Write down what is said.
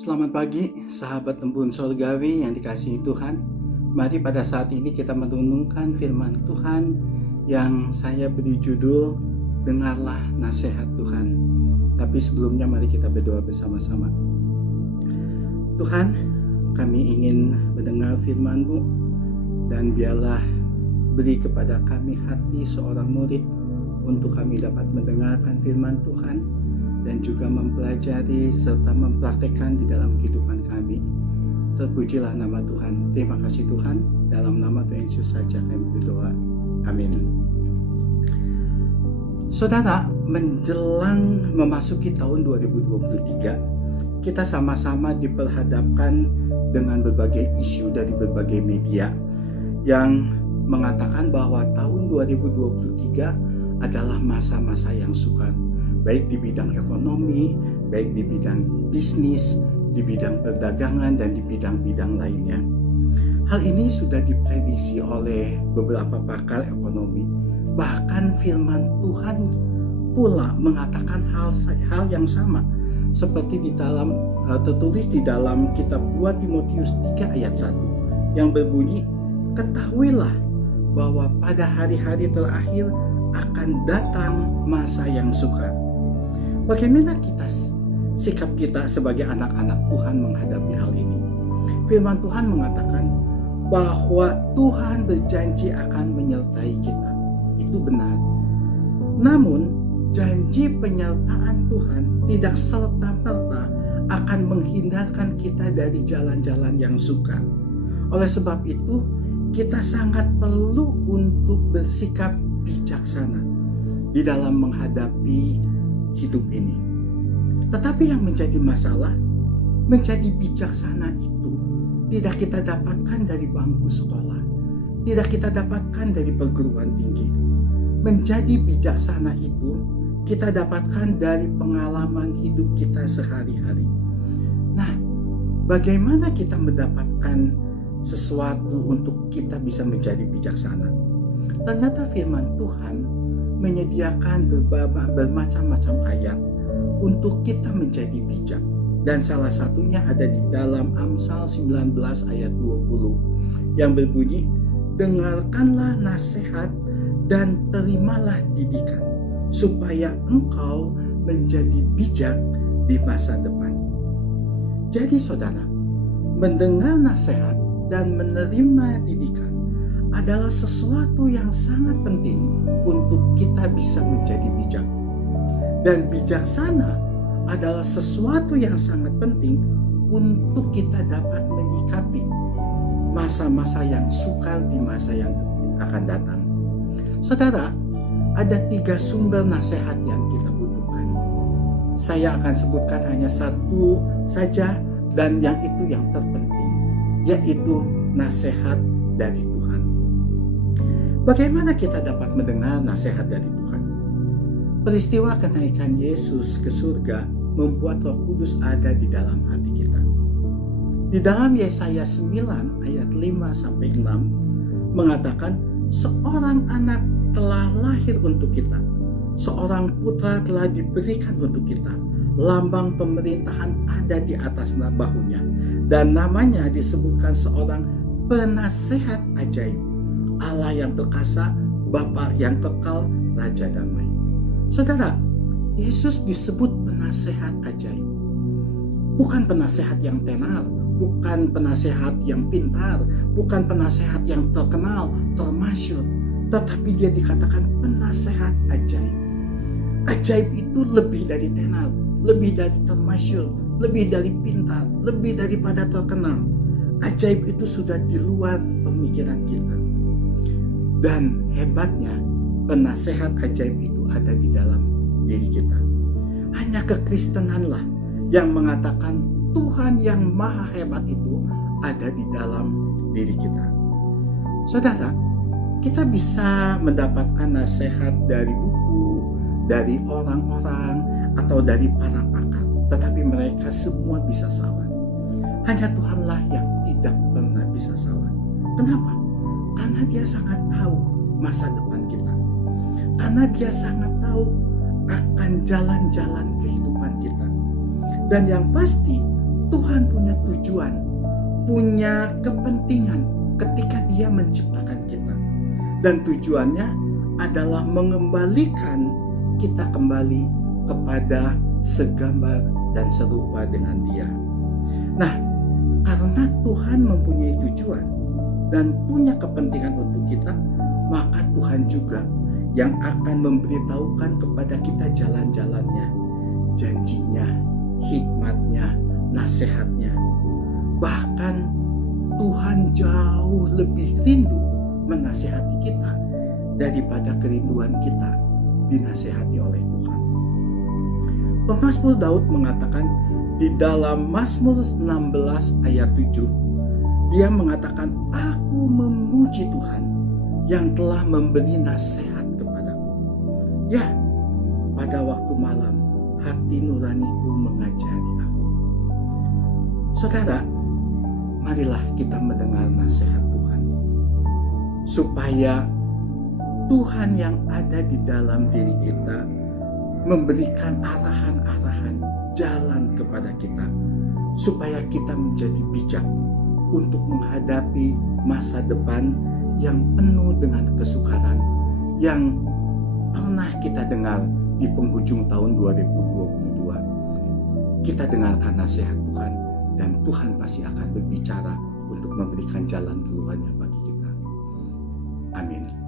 Selamat pagi, sahabat tembun sorgawi yang dikasihi Tuhan. Mari pada saat ini kita merenungkan firman Tuhan yang saya beri judul Dengarlah Nasihat Tuhan. Tapi sebelumnya mari kita berdoa bersama-sama. Tuhan, kami ingin mendengar firman-Mu dan biarlah beri kepada kami hati seorang murid untuk kami dapat mendengarkan firman Tuhan dan juga mempelajari serta mempraktekkan di dalam kehidupan kami. Terpujilah nama Tuhan. Terima kasih Tuhan. Dalam nama Tuhan Yesus saja kami berdoa. Amin. Saudara, menjelang memasuki tahun 2023, kita sama-sama diperhadapkan dengan berbagai isu dari berbagai media yang mengatakan bahwa tahun 2023 adalah masa-masa yang sukar, baik di bidang ekonomi, baik di bidang bisnis, di bidang perdagangan, dan di bidang-bidang lainnya. Hal ini sudah diprediksi oleh beberapa pakar ekonomi. Bahkan firman Tuhan pula mengatakan hal yang sama, seperti tertulis di dalam kitab 2 Timotius 3 ayat 1 yang berbunyi, "Ketahuilah bahwa pada hari-hari terakhir akan datang masa yang sukar." Bagaimana sikap kita sebagai anak-anak Tuhan menghadapi hal ini? Firman Tuhan mengatakan bahwa Tuhan berjanji akan menyertai kita. Itu benar. Namun, janji penyertaan Tuhan tidak serta-merta akan menghindarkan kita dari jalan-jalan yang sukar. Oleh sebab itu, kita sangat perlu untuk bersikap bijaksana di dalam menghadapi hidup ini. Tetapi yang menjadi masalah, menjadi bijaksana itu tidak kita dapatkan dari bangku sekolah, tidak kita dapatkan dari perguruan tinggi. Menjadi bijaksana itu kita dapatkan dari pengalaman hidup kita sehari-hari. Nah, bagaimana kita mendapatkan sesuatu untuk kita bisa menjadi bijaksana? Ternyata firman Tuhan menyediakan bermacam-macam ayat untuk kita menjadi bijak. Dan salah satunya ada di dalam Amsal 19 ayat 20 yang berbunyi, "Dengarkanlah nasihat dan terimalah didikan, supaya engkau menjadi bijak di masa depan." Jadi saudara, mendengar nasihat dan menerima didikan adalah sesuatu yang sangat penting untuk kita bisa menjadi bijak. Dan bijaksana adalah sesuatu yang sangat penting untuk kita dapat menyikapi masa-masa yang sukar di masa yang akan datang. Saudara, ada 3 sumber nasihat yang kita butuhkan. Saya akan sebutkan hanya satu saja, dan yang itu yang terpenting, yaitu nasihat dari Tuhan. Bagaimana kita dapat mendengar nasihat dari Tuhan? Peristiwa kenaikan Yesus ke surga membuat Roh Kudus ada di dalam hati kita. Di dalam Yesaya 9 ayat 5-6 mengatakan, "Seorang anak telah lahir untuk kita, seorang putra telah diberikan untuk kita. Lambang pemerintahan ada di atas bahunya, dan namanya disebutkan seorang penasehat ajaib, Allah yang perkasa, Bapa yang kekal, Raja damai." Saudara, Yesus disebut penasehat ajaib. Bukan penasehat yang tenar, bukan penasehat yang pintar, bukan penasehat yang terkenal, termasyhur, tetapi dia dikatakan penasehat ajaib. Ajaib itu lebih dari tenar, lebih dari termasyhur, lebih dari pintar, lebih daripada terkenal. Ajaib itu sudah di luar pemikiran kita. Dan hebatnya, penasehat ajaib itu ada di dalam diri kita. Hanya kekristenanlah yang mengatakan Tuhan yang maha hebat itu ada di dalam diri kita. Saudara, kita bisa mendapatkan nasihat dari buku, dari orang-orang, atau dari para pakar, tetapi mereka semua bisa salah. Hanya Tuhanlah yang tidak pernah bisa salah. Kenapa? Karena dia sangat tahu masa depan kita. Karena dia sangat tahu akan jalan-jalan kehidupan kita. Dan yang pasti, Tuhan punya tujuan, punya kepentingan ketika Dia menciptakan kita. Dan tujuannya adalah mengembalikan kita kembali kepada segambar dan serupa dengan Dia. Nah, karena Tuhan mempunyai tujuan dan punya kepentingan untuk kita, maka Tuhan juga yang akan memberitahukan kepada kita jalan-jalannya, janjinya, hikmatnya, nasihatnya. Bahkan Tuhan jauh lebih rindu menasihati kita daripada kerinduan kita dinasihati oleh Tuhan. Pemazmur Daud mengatakan di dalam Mazmur 16 ayat 7, dia mengatakan, "Aku memuji Tuhan yang telah memberi nasihat kepadaku. Ya, pada waktu malam hati nuraniku mengajari aku." Saudara, marilah kita mendengar nasihat Tuhan, supaya Tuhan yang ada di dalam diri kita memberikan arahan-arahan jalan kepada kita, supaya kita menjadi bijak untuk menghadapi masa depan yang penuh dengan kesukaran yang pernah kita dengar di penghujung tahun 2022. Kita dengarkan nasihat Tuhan, dan Tuhan pasti akan berbicara untuk memberikan jalan keluarnya bagi kita. Amin.